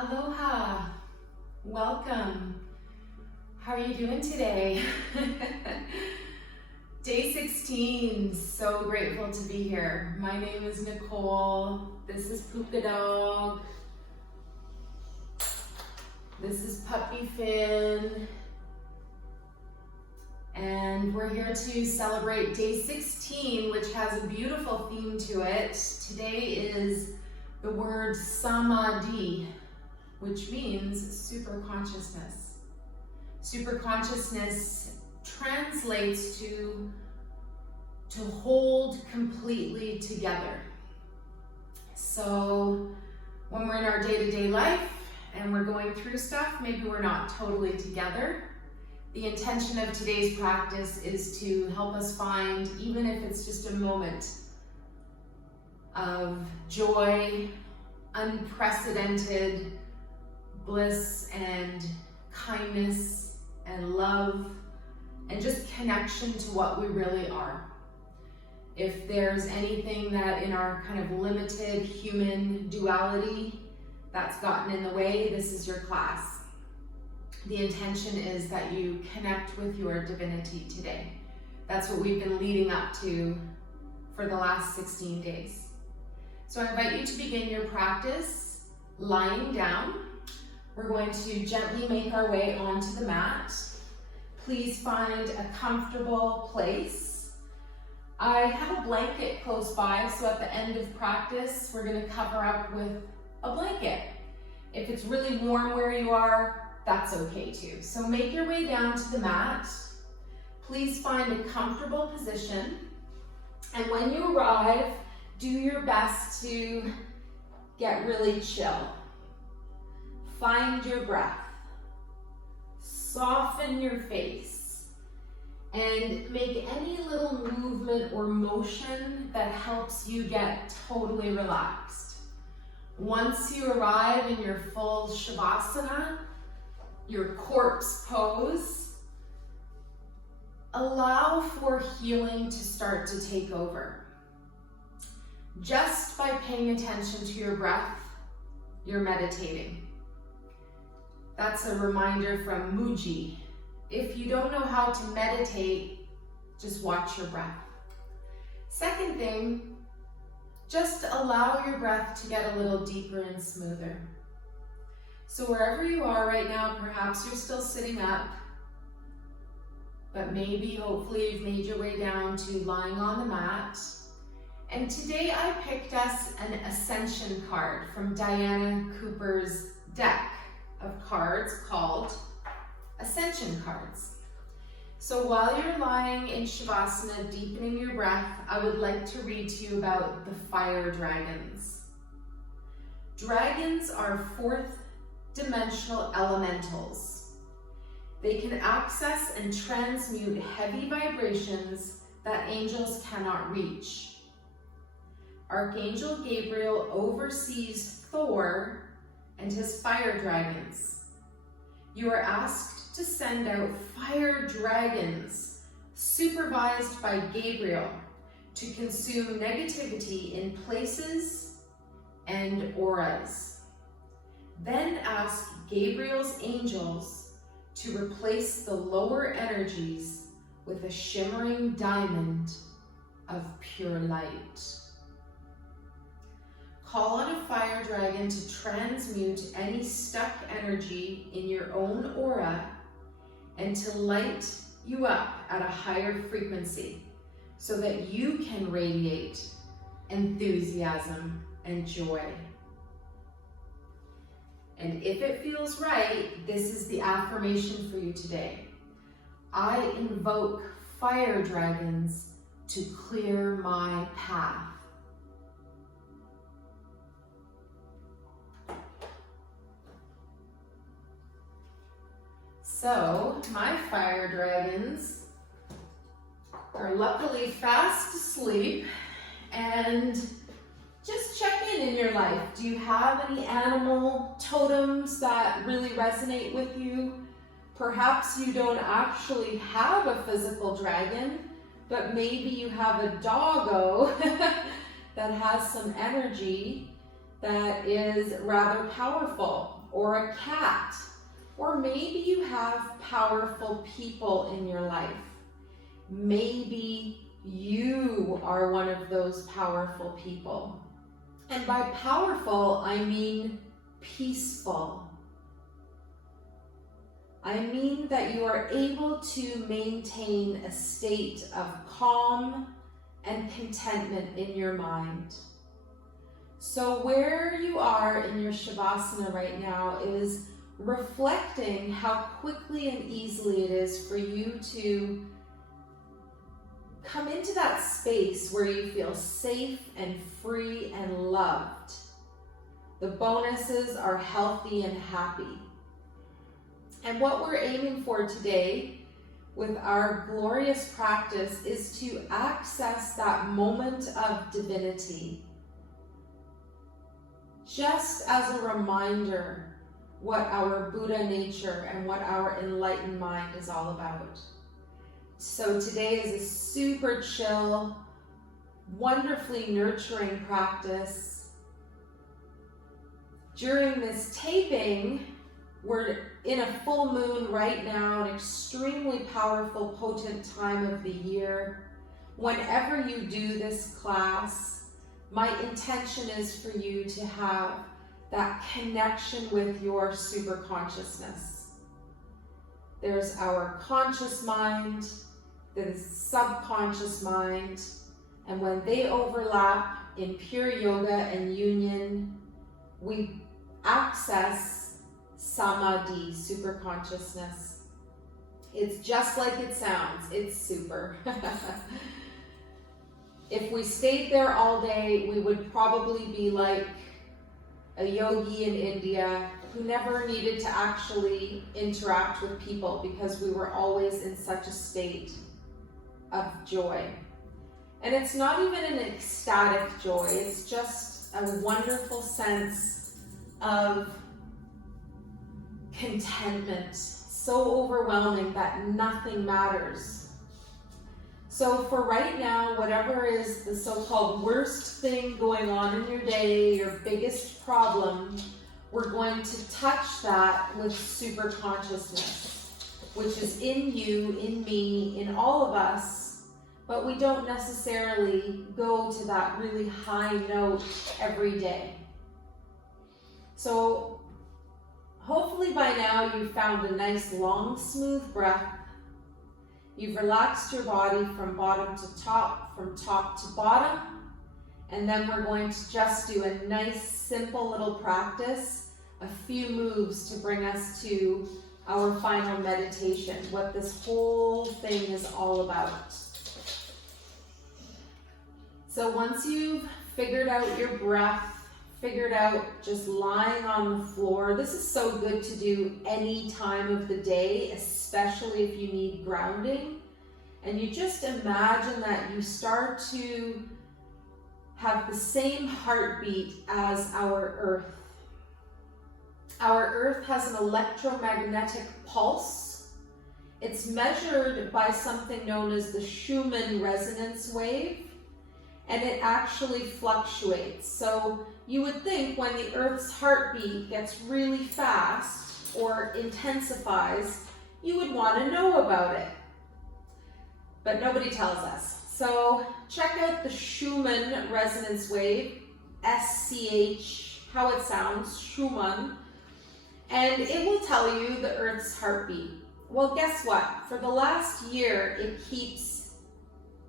Aloha, welcome. How are you doing today? Day 16, so grateful to be here. My name is Nicole. This is Puka Dog. This is Puppy Finn. And we're here to celebrate day 16, which has a beautiful theme to it. Today is the word Samahdi, which means superconsciousness. Superconsciousness translates to hold completely together. So when we're in our day-to-day life and we're going through stuff, maybe we're not totally together. The intention of today's practice is to help us find, even if it's just a moment of joy, unprecedented bliss and kindness and love and just connection to what we really are. If there's anything that in our kind of limited human duality that's gotten in the way, this is your class. The intention is that you connect with your divinity today. That's what we've been leading up to for the last 16 days. So I invite you to begin your practice lying down. We're going to gently make our way onto the mat. Please find a comfortable place. I have a blanket close by, so at the end of practice, we're going to cover up with a blanket. If it's really warm where you are, that's okay too. So make your way down to the mat. Please find a comfortable position. And when you arrive, do your best to get really chill. Find your breath. Soften your face. And make any little movement or motion that helps you get totally relaxed. Once you arrive in your full Shavasana, your corpse pose, allow for healing to start to take over. Just by paying attention to your breath, you're meditating. That's a reminder from Muji. If you don't know how to meditate, just watch your breath. Second thing, just allow your breath to get a little deeper and smoother. So wherever you are right now, perhaps you're still sitting up, but maybe, hopefully, you've made your way down to lying on the mat. And today I picked us an Ascension card from Diana Cooper's deck of cards called Ascension cards. So while you're lying in Shavasana, deepening your breath, I would like to read to you about the fire dragons. Dragons are fourth dimensional elementals. They can access and transmute heavy vibrations that angels cannot reach. Archangel Gabriel oversees Thor and his fire dragons. You are asked to send out fire dragons supervised by Gabriel to consume negativity in places and auras. Then ask Gabriel's angels to replace the lower energies with a shimmering diamond of pure light. Call on a fire dragon to transmute any stuck energy in your own aura and to light you up at a higher frequency so that you can radiate enthusiasm and joy. And if it feels right, this is the affirmation for you today. I invoke fire dragons to clear my path. So, my fire dragons are luckily fast asleep, and just check in your life. Do you have any animal totems that really resonate with you? Perhaps you don't actually have a physical dragon, but maybe you have a doggo that has some energy that is rather powerful. or a cat, or maybe you have powerful people in your life. Maybe you are one of those powerful people. And by powerful, I mean peaceful. I mean that you are able to maintain a state of calm and contentment in your mind. So where you are in your Shavasana right now is reflecting how quickly and easily it is for you to come into that space where you feel safe and free and loved. The bonuses are healthy and happy. And what we're aiming for today with our glorious practice is to access that moment of divinity. Just as a reminder what our Buddha nature and what our enlightened mind is all about. So today is a super chill, wonderfully nurturing practice. During this taping, we're in a full moon right now, an extremely powerful, potent time of the year. Whenever you do this class, my intention is for you to have that connection with your superconsciousness. There's our conscious mind, there's subconscious mind, and when they overlap in pure yoga and union, we access Samahdi, superconsciousness. It's just like it sounds, it's super. If we stayed there all day, we would probably be like a yogi in India who never needed to actually interact with people because we were always in such a state of joy. And it's not even an ecstatic joy, it's just a wonderful sense of contentment, so overwhelming that nothing matters. So for right now, whatever is the so-called worst thing going on in your day, your biggest problem, we're going to touch that with super consciousness, which is in you, in me, in all of us, but we don't necessarily go to that really high note every day. So hopefully by now you've found a nice long smooth breath. You've relaxed your body from bottom to top, from top to bottom, and then we're going to just do a nice simple little practice, a few moves to bring us to our final meditation, what this whole thing is all about. So once you've figured out your breath, figured out just lying on the floor, this is so good to do any time of the day, especially if you need grounding. And you just imagine that you start to have the same heartbeat as our earth. Our earth has an electromagnetic pulse. It's measured by something known as the Schumann resonance wave, and it actually fluctuates. So you would think when the earth's heartbeat gets really fast or intensifies, you would want to know about it. But nobody tells us. So check out the Schumann resonance wave, SCH, how it sounds, Schumann, and it will tell you the earth's heartbeat. Well, guess what? For the last year, it keeps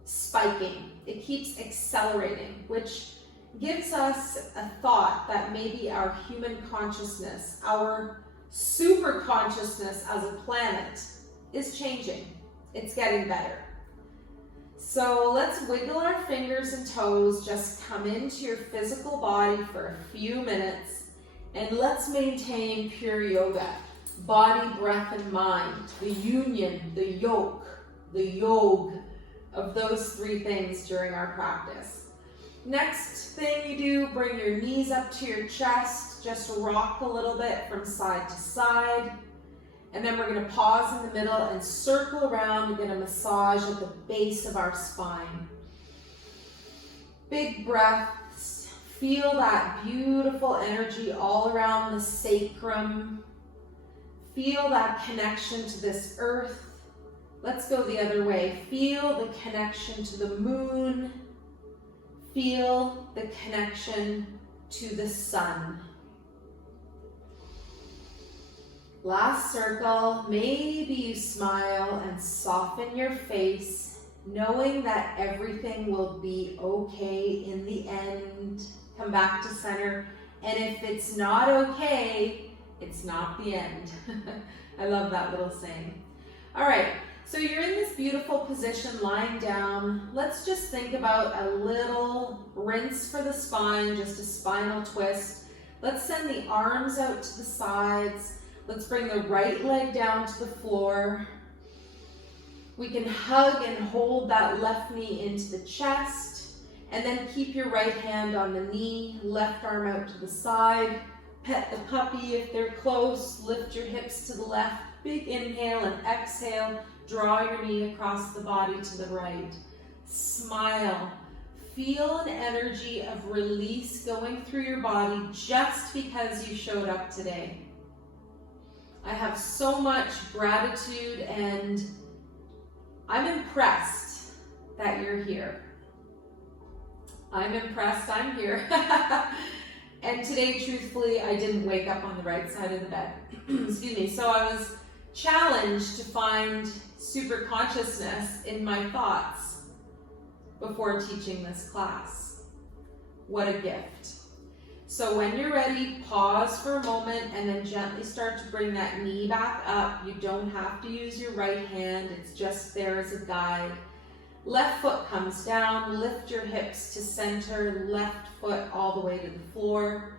spiking. It keeps accelerating, which gives us a thought that maybe our human consciousness, our super consciousness as a planet is changing. It's getting better. So let's wiggle our fingers and toes, just come into your physical body for a few minutes, and let's maintain pure yoga. Body, breath, and mind, the union, the yoke, the yoga of those three things during our practice. Next thing you do, bring your knees up to your chest, just rock a little bit from side to side. And then we're going to pause in the middle and circle around and get a massage at the base of our spine. Big breaths, Feel that beautiful energy all around the sacrum. Feel that connection to this earth. Let's go the other way. Feel the connection to the moon. Feel the connection to the sun. Last circle. Maybe you smile and soften your face, knowing that everything will be okay in the end. Come back to center. And if it's not okay, it's not the end. I love that little saying. All right, so you're in this beautiful position lying down. Let's just think about a little rinse for the spine, just a spinal twist. Let's send the arms out to the sides. Let's bring the right leg down to the floor. We can hug and hold that left knee into the chest, and then keep your right hand on the knee, left arm out to the side. Pet the puppy if they're close. Lift your hips to the left. Big inhale and exhale. Draw your knee across the body to the right. Smile. Feel an energy of release going through your body just because you showed up today. I have so much gratitude and I'm impressed that you're here. I'm impressed I'm here. And today, truthfully, I didn't wake up on the right side of the bed. Excuse me. So I was challenged to find super consciousness in my thoughts before teaching this class. What a gift. So when you're ready, pause for a moment and then gently start to bring that knee back up. You don't have to use your right hand. It's just there as a guide. Left foot comes down, lift your hips to center, left foot all the way to the floor.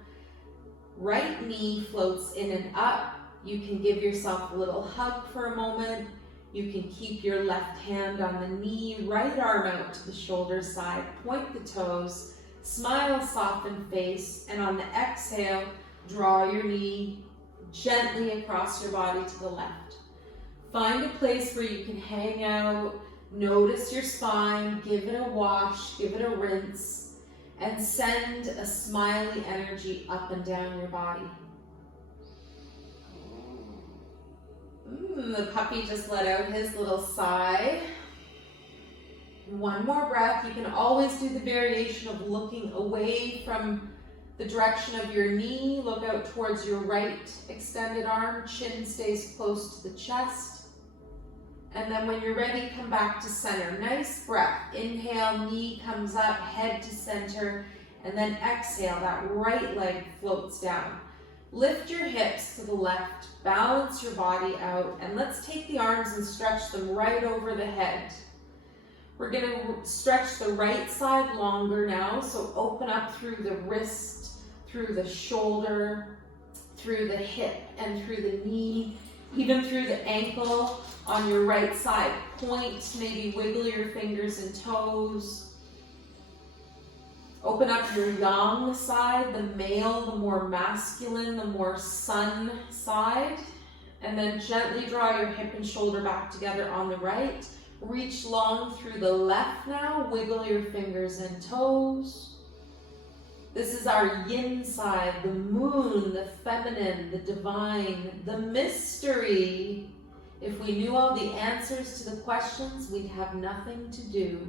Right knee floats in and up. You can give yourself a little hug for a moment. You can keep your left hand on the knee, right arm out to the shoulder side, point the toes, smile, soften face, and on the exhale, draw your knee gently across your body to the left. Find a place where you can hang out. Notice your spine, give it a wash, give it a rinse, and send a smiley energy up and down your body. The puppy just let out his little sigh. One more breath. You can always do the variation of looking away from the direction of your knee. Look out towards your right extended arm. Chin stays close to the chest. And then when you're ready, come back to center. Nice breath. Inhale, knee comes up, head to center, and then exhale, that right leg floats down. Lift your hips to the left, balance your body out, and let's take the arms and stretch them right over the head. We're gonna stretch the right side longer now, so open up through the wrist, through the shoulder, through the hip, and through the knee, even through the ankle. On your right side, point, maybe wiggle your fingers and toes. Open up your yang side, the male, the more masculine, the more sun side. And then gently draw your hip and shoulder back together on the right. Reach long through the left now, wiggle your fingers and toes. This is our yin side, the moon, the feminine, the divine, the mystery. If we knew all the answers to the questions, we'd have nothing to do.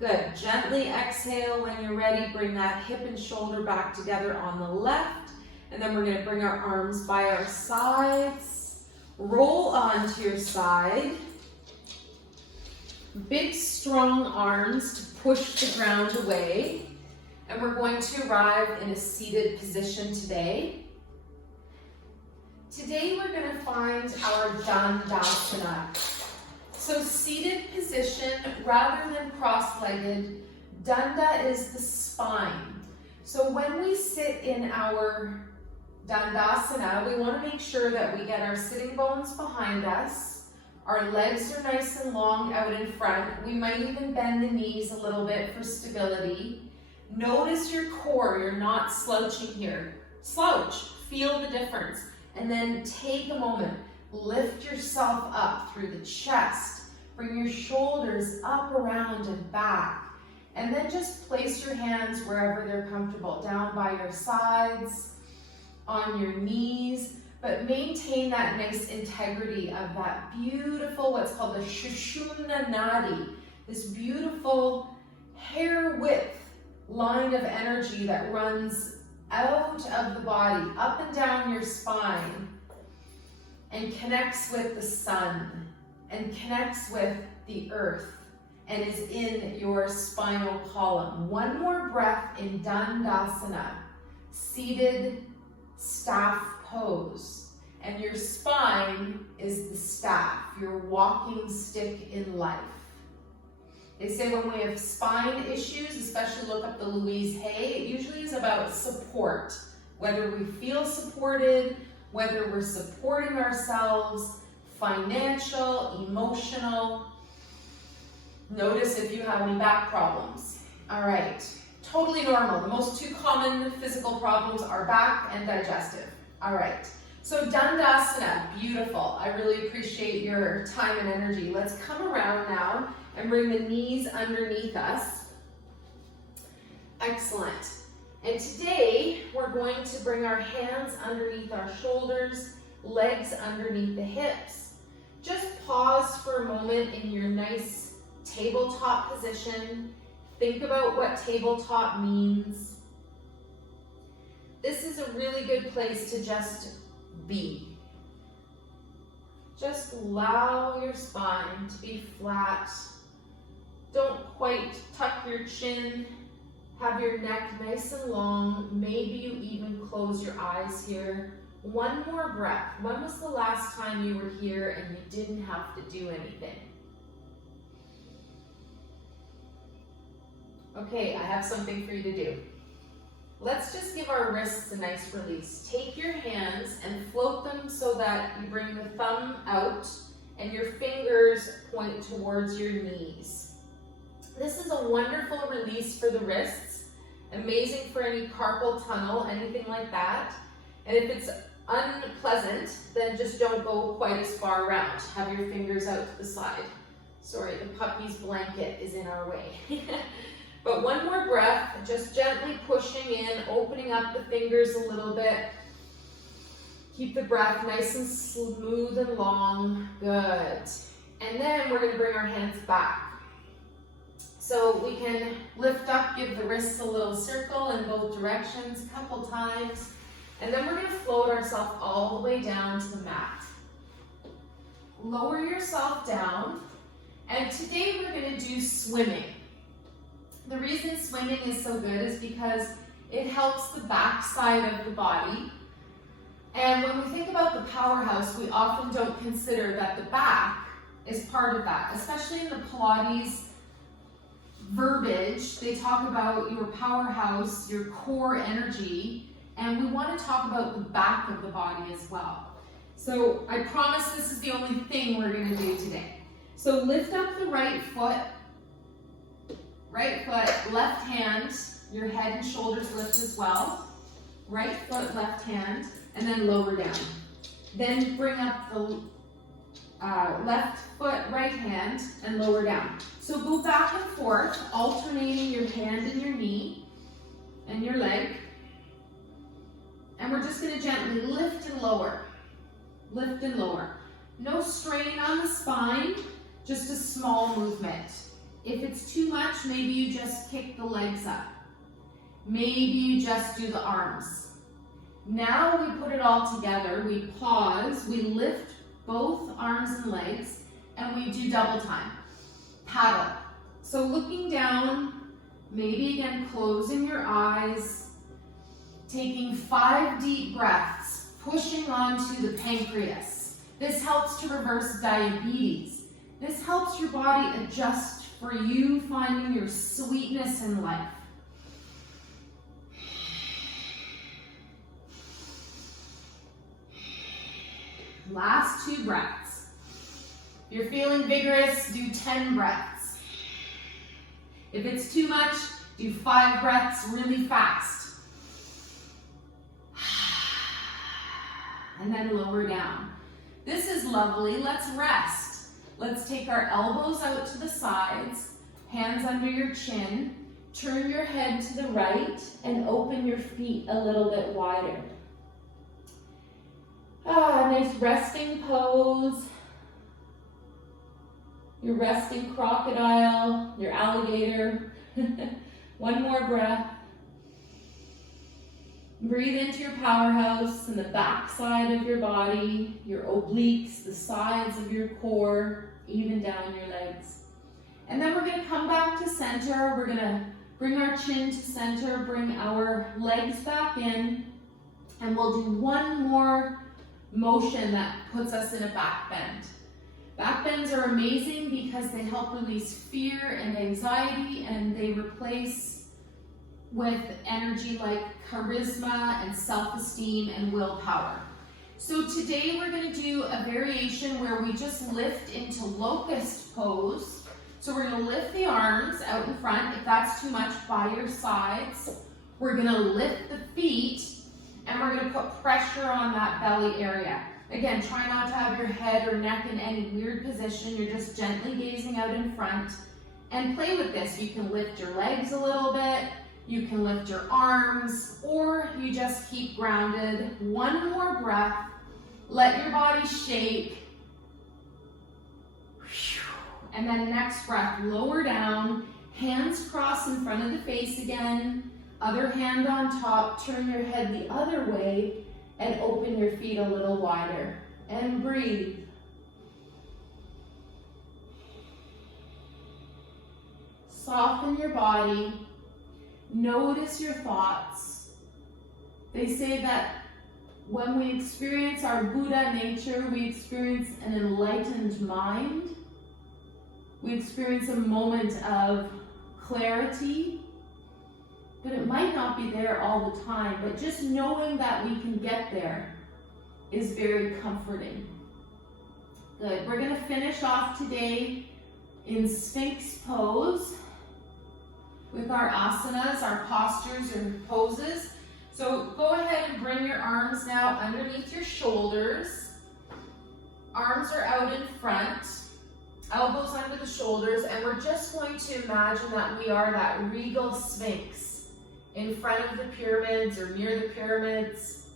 Good. Gently exhale when you're ready. Bring that hip and shoulder back together on the left. And then we're going to bring our arms by our sides. Roll onto your side. Big, strong arms to push the ground away. And we're going to arrive in a seated position today. Today we're going to find our Dandasana. So seated position rather than cross-legged. Danda is the spine. So when we sit in our Dandasana, we want to make sure that we get our sitting bones behind us. Our legs are nice and long out in front. We might even bend the knees a little bit for stability. Notice your core. You're not slouching here. Slouch. Feel the difference. And then take a moment, lift yourself up through the chest, bring your shoulders up, around, and back, And then just place your hands wherever they're comfortable, down by your sides, on your knees, but maintain that nice integrity of that beautiful, what's called the Sushumna Nadi, this beautiful hair width line of energy that runs out of the body, up and down your spine, and connects with the sun, and connects with the earth, and is in your spinal column. One more breath in Dandasana, seated staff pose. And your spine is the staff, your walking stick in life. They say when we have spine issues, especially look up the Louise Hay, it usually is about support. Whether we feel supported, whether we're supporting ourselves, financial, emotional. Notice if you have any back problems. All right, totally normal. The most two common physical problems are back and digestive. All right, so Dandasana, beautiful. I really appreciate your time and energy. Let's come around now and bring the knees underneath us. Excellent. And today we're going to bring our hands underneath our shoulders, legs underneath the hips. Just pause for a moment in your nice tabletop position. Think about what tabletop means. This is a really good place to just be. Just allow your spine to be flat. Don't quite tuck your chin. Have your neck nice and long. Maybe you even close your eyes here. One more breath. When was the last time you were here and you didn't have to do anything? Okay, I have something for you to do. Let's just give our wrists a nice release. Take your hands and float them so that you bring the thumb out and your fingers point towards your knees. This is a wonderful release for the wrists, amazing for any carpal tunnel, anything like that. And if it's unpleasant, then just don't go quite as far around. Have your fingers out to the side. Sorry, the puppy's blanket is in our way. But one more breath, just gently pushing in, opening up the fingers a little bit. Keep the breath nice and smooth and long. Good. And then we're going to bring our hands back. So we can lift up, give the wrists a little circle in both directions a couple times. And then we're going to float ourselves all the way down to the mat. Lower yourself down. And today we're going to do swimming. The reason swimming is so good is because it helps the back side of the body. And when we think about the powerhouse, we often don't consider that the back is part of that, especially in the Pilates verbiage. They talk about your powerhouse, your core energy, and we want to talk about the back of the body as well. So I promise this is the only thing we're going to do today. So lift up the right foot, left hand, your head and shoulders lift as well. Right foot, left hand, and then lower down. Then bring up the left foot, right hand, and lower down. So go back and forth, alternating your hand and your knee and your leg. And we're just going to gently lift and lower. Lift and lower. No strain on the spine, just a small movement. If it's too much, maybe you just kick the legs up. Maybe you just do the arms. Now we put it all together. We pause, we lift both arms and legs, and we do double time. Paddle. So looking down, maybe again closing your eyes, taking 5 deep breaths, pushing onto the pancreas. This helps to reverse diabetes. This helps your body adjust for you finding your sweetness in life. Last 2 breaths. If you're feeling vigorous, do 10 breaths. If it's too much, do 5 breaths really fast. And then lower down. This is lovely. Let's rest. Let's take our elbows out to the sides, hands under your chin, turn your head to the right and open your feet a little bit wider. Nice resting pose. Your resting crocodile, your alligator. One more breath. Breathe into your powerhouse and the back side of your body, your obliques, the sides of your core, even down your legs. And then we're going to come back to center. We're going to bring our chin to center, bring our legs back in, and we'll do one more motion that puts us in a back bend. Back bends are amazing because they help release fear and anxiety, and they replace with energy like charisma and self-esteem and willpower. So today we're going to do a variation where we just lift into locust pose. So we're going to lift the arms out in front. If that's too much, by your sides. We're going to lift the feet, and we're going to put pressure on that belly area. Again, try not to have your head or neck in any weird position. You're just gently gazing out in front. And play with this. You can lift your legs a little bit. You can lift your arms, or you just keep grounded. One more breath. Let your body shake. And then next breath, lower down. Hands cross in front of the face again. Other hand on top. Turn your head the other way and open your feet a little wider. And breathe. Soften your body. Notice your thoughts. They say that when we experience our Buddha nature, we experience an enlightened mind. We experience a moment of clarity, but it might not be there all the time. But just knowing that we can get there is very comforting. Good. We're going to finish off today in Sphinx pose with our asanas, our postures and poses. So go ahead and bring your arms now underneath your shoulders. Arms are out in front, elbows under the shoulders, and we're just going to imagine that we are that regal Sphinx in front of the pyramids or near the pyramids.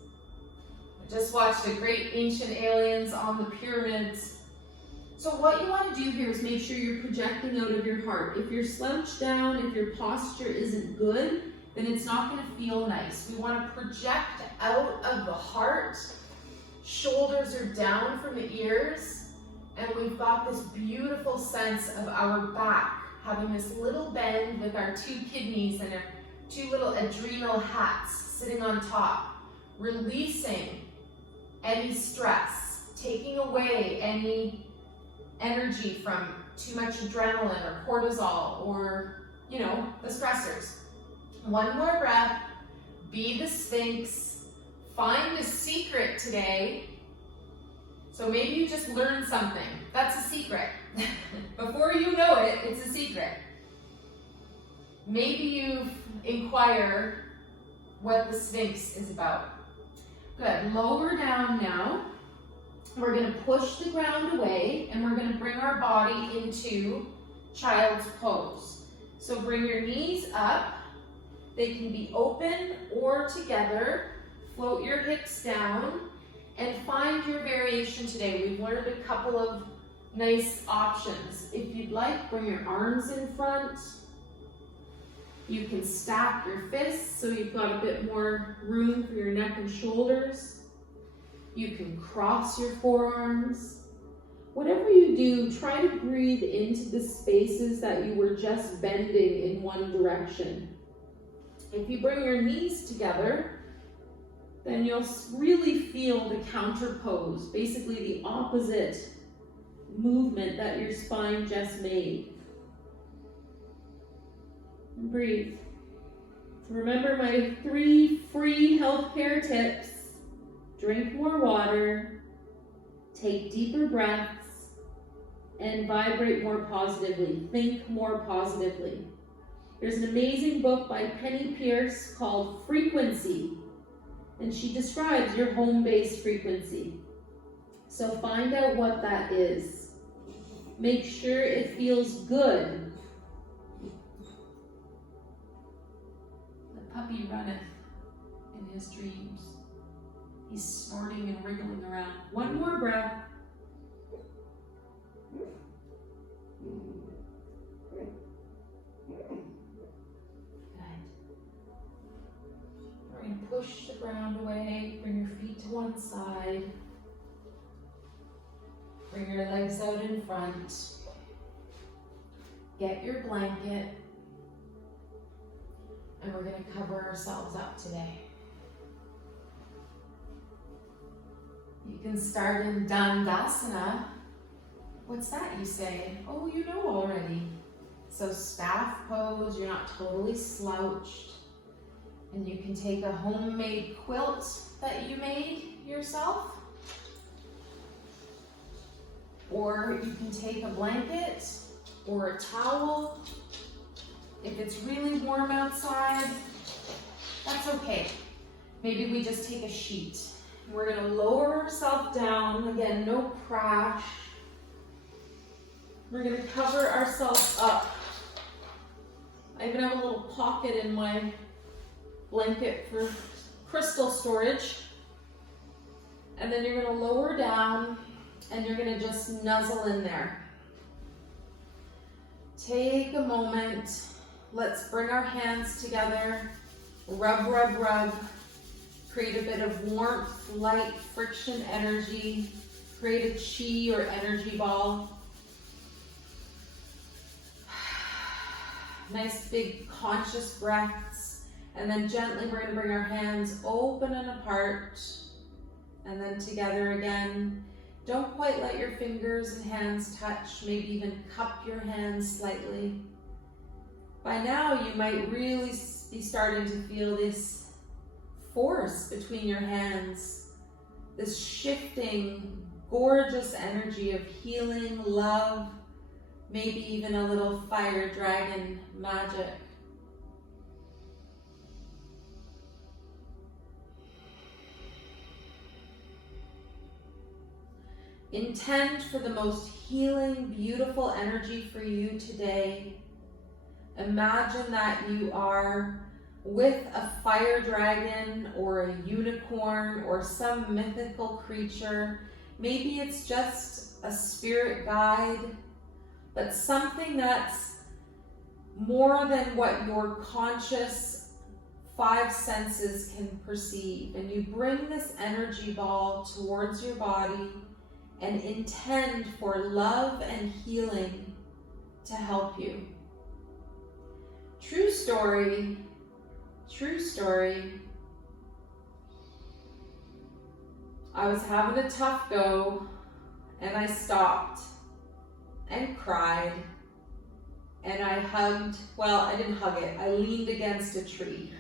I just watched the Great Ancient Aliens on the pyramids. So what you want to do here is make sure you're projecting out of your heart. If you're slouched down, if your posture isn't good, then it's not going to feel nice. We want to project out of the heart. Shoulders are down from the ears, and we've got this beautiful sense of our back having this little bend with our two kidneys and our two little adrenal hats sitting on top, releasing any stress, taking away any energy from too much adrenaline or cortisol or, the stressors. One more breath. Be the Sphinx. Find a secret today. So maybe you just learned something. That's a secret. Before you know it, it's a secret. Maybe you inquire what the Sphinx is about. Good. Lower down now. We're going to push the ground away, and we're going to bring our body into child's pose. So bring your knees up. They can be open or together. Float your hips down and find your variation today. We've learned a couple of nice options. If you'd like, bring your arms in front. You can stack your fists so you've got a bit more room for your neck and shoulders. You can cross your forearms. Whatever you do, try to breathe into the spaces that you were just bending in one direction. If you bring your knees together, then you'll really feel the counter pose, basically the opposite movement that your spine just made. And breathe. Remember my 3 free healthcare tips. Drink more water, take deeper breaths, and vibrate more positively. Think more positively. There's an amazing book by Penny Pierce called Frequency, and she describes your home-based frequency. So find out what that is. Make sure it feels good. puppy runneth in his dreams. He's snorting and wriggling around. One more breath. We're going to push the ground away. Bring your feet to one side. Bring your legs out in front. Get your blanket. And we're going to cover ourselves up today. You can start in Dandasana. What's that, you say? Oh, you know already. So staff pose, you're not totally slouched. And you can take a homemade quilt that you made yourself. Or you can take a blanket or a towel. If it's really warm outside, that's okay. Maybe we just take a sheet. We're gonna lower ourselves down. Again, no crash. We're gonna cover ourselves up. I even have a little pocket in my blanket for crystal storage. And then you're gonna lower down and you're gonna just nuzzle in there. Take a moment. Let's bring our hands together. Rub, rub, rub. Create a bit of warmth, light, friction, energy. Create a chi or energy ball. Nice big conscious breaths. And then gently we're going to bring our hands open and apart. And then together again. Don't quite let your fingers and hands touch. Maybe even cup your hands slightly. By now you might really be starting to feel this force between your hands. This shifting, gorgeous energy of healing, love, maybe even a little fire dragon magic. Intend for the most healing, beautiful energy for you today. Imagine that you are with a fire dragon or a unicorn or some mythical creature. Maybe it's just a spirit guide, but something that's more than what your conscious 5 senses can perceive. And you bring this energy ball towards your body and intend for love and healing to help you. True story. True story. I was having a tough go and I stopped and cried and I hugged, well, I didn't hug it, I leaned against a tree.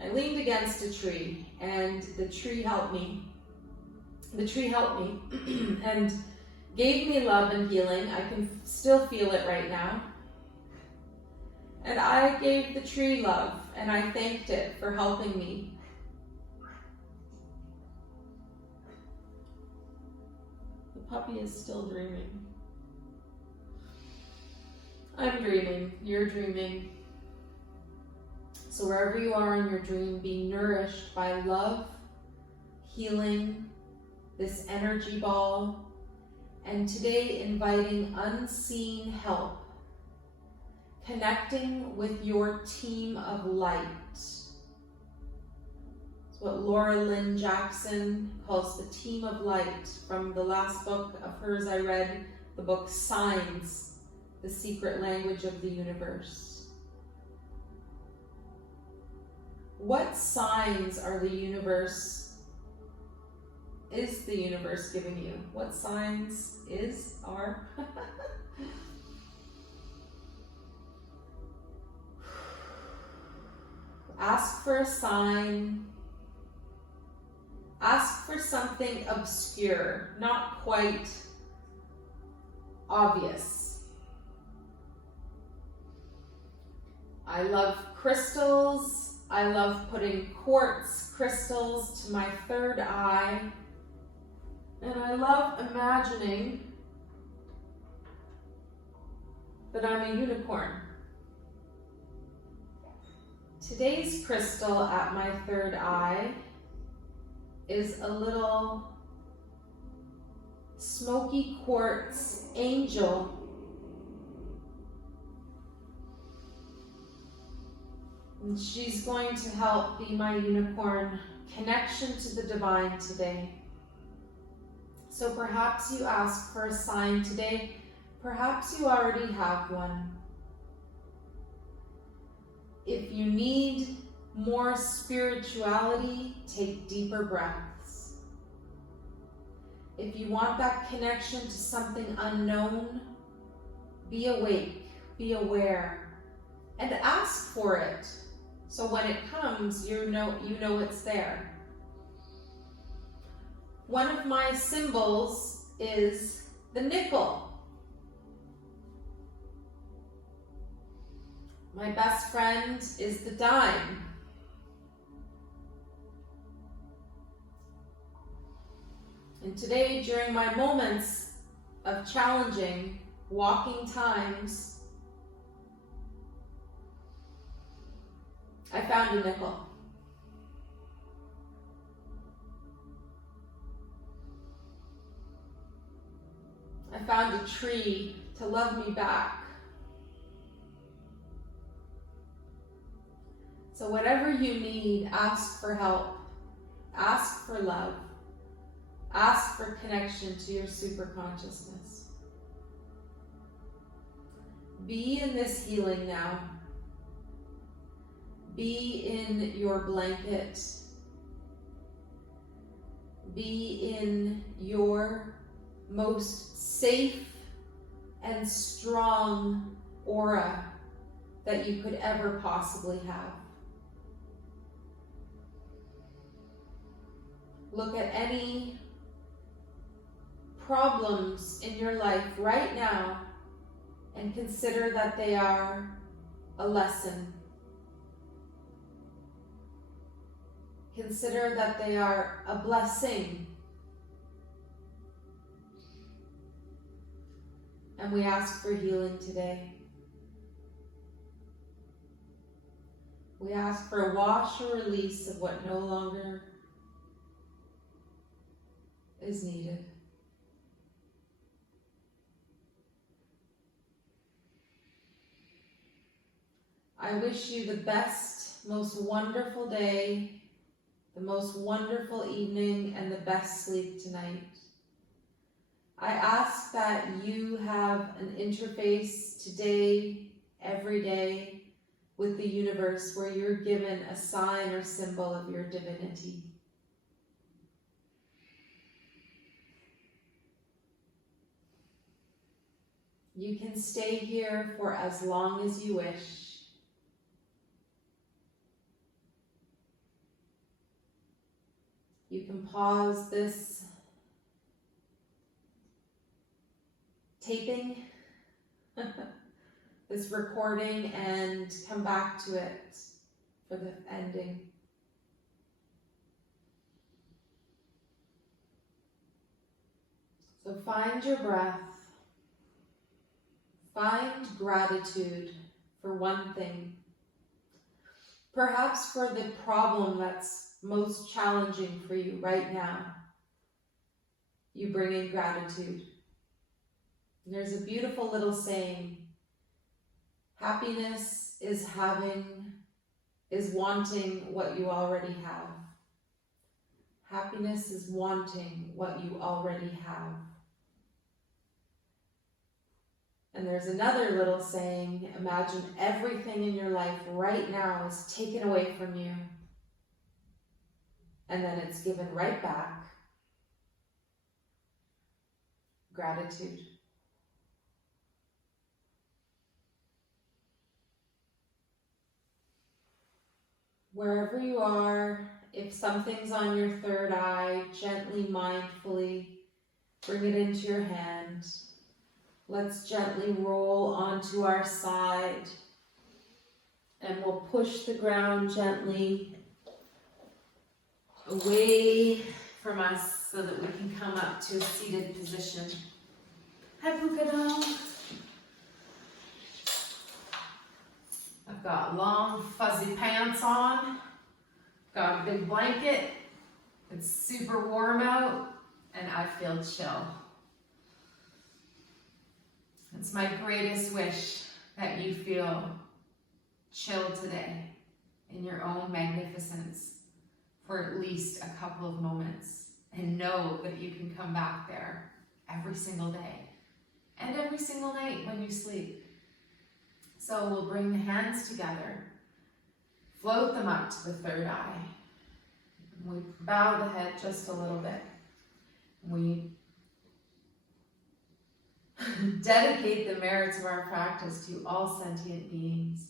I leaned against a tree and the tree helped me. The tree helped me and gave me love and healing. I can still feel it right now. And I gave the tree love and I thanked it for helping me. The puppy is still dreaming. I'm dreaming, you're dreaming. So wherever you are in your dream, be nourished by love, healing, this energy ball, and today inviting unseen help. Connecting with your team of light. It's what Laura Lynn Jackson calls the team of light. From the last book of hers I read, the book Signs, the Secret Language of the Universe. What signs is the universe giving you? What signs are? Ask for a sign. Ask for something obscure, not quite obvious. I love crystals. I love putting quartz crystals to my third eye. And I love imagining that I'm a unicorn. Today's crystal at my third eye is a little smoky quartz angel. And she's going to help be my unicorn connection to the divine today. So perhaps you ask for a sign today. Perhaps you already have one. If you need more spirituality, take deeper breaths. If you want that connection to something unknown, be awake, be aware, and ask for it. So when it comes, you know it's there. One of my symbols is the nickel. My best friend is the dime. And today, during my moments of challenging walking times, I found a nickel. I found a tree to love me back. So whatever you need, ask for help, ask for love, ask for connection to your superconsciousness. Be in this healing now. Be in your blanket. Be in your most safe and strong aura that you could ever possibly have. Look at any problems in your life right now and consider that they are a lesson. Consider that they are a blessing. And we ask for healing today. We ask for a wash or release of what no longer is needed. I wish you the best, most wonderful day, the most wonderful evening, and the best sleep tonight. I ask that you have an interface today, every day, with the universe where you're given a sign or symbol of your divinity. You can stay here for as long as you wish. You can pause this taping, this recording, and come back to it for the ending. So find your breath. Find gratitude for one thing. Perhaps for the problem that's most challenging for you right now. You bring in gratitude. And there's a beautiful little saying, happiness is wanting what you already have. Happiness is wanting what you already have. And there's another little saying, imagine everything in your life right now is taken away from you. And then it's given right back. Gratitude. Wherever you are, if something's on your third eye, gently, mindfully, bring it into your hand. Let's gently roll onto our side, and we'll push the ground gently away from us so that we can come up to a seated position. Hi, Puka doll. I've got long fuzzy pants on, got a big blanket, it's super warm out, and I feel chill. It's my greatest wish that you feel chill today in your own magnificence for at least a couple of moments, and know that you can come back there every single day and every single night when you sleep. So we'll bring the hands together, float them up to the third eye. We bow the head just a little bit. We dedicate the merits of our practice to all sentient beings.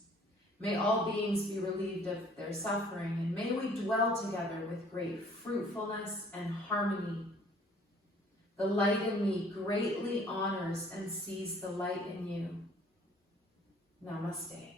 May all beings be relieved of their suffering, and may we dwell together with great fruitfulness and harmony. The light in me greatly honors and sees the light in you. Namaste.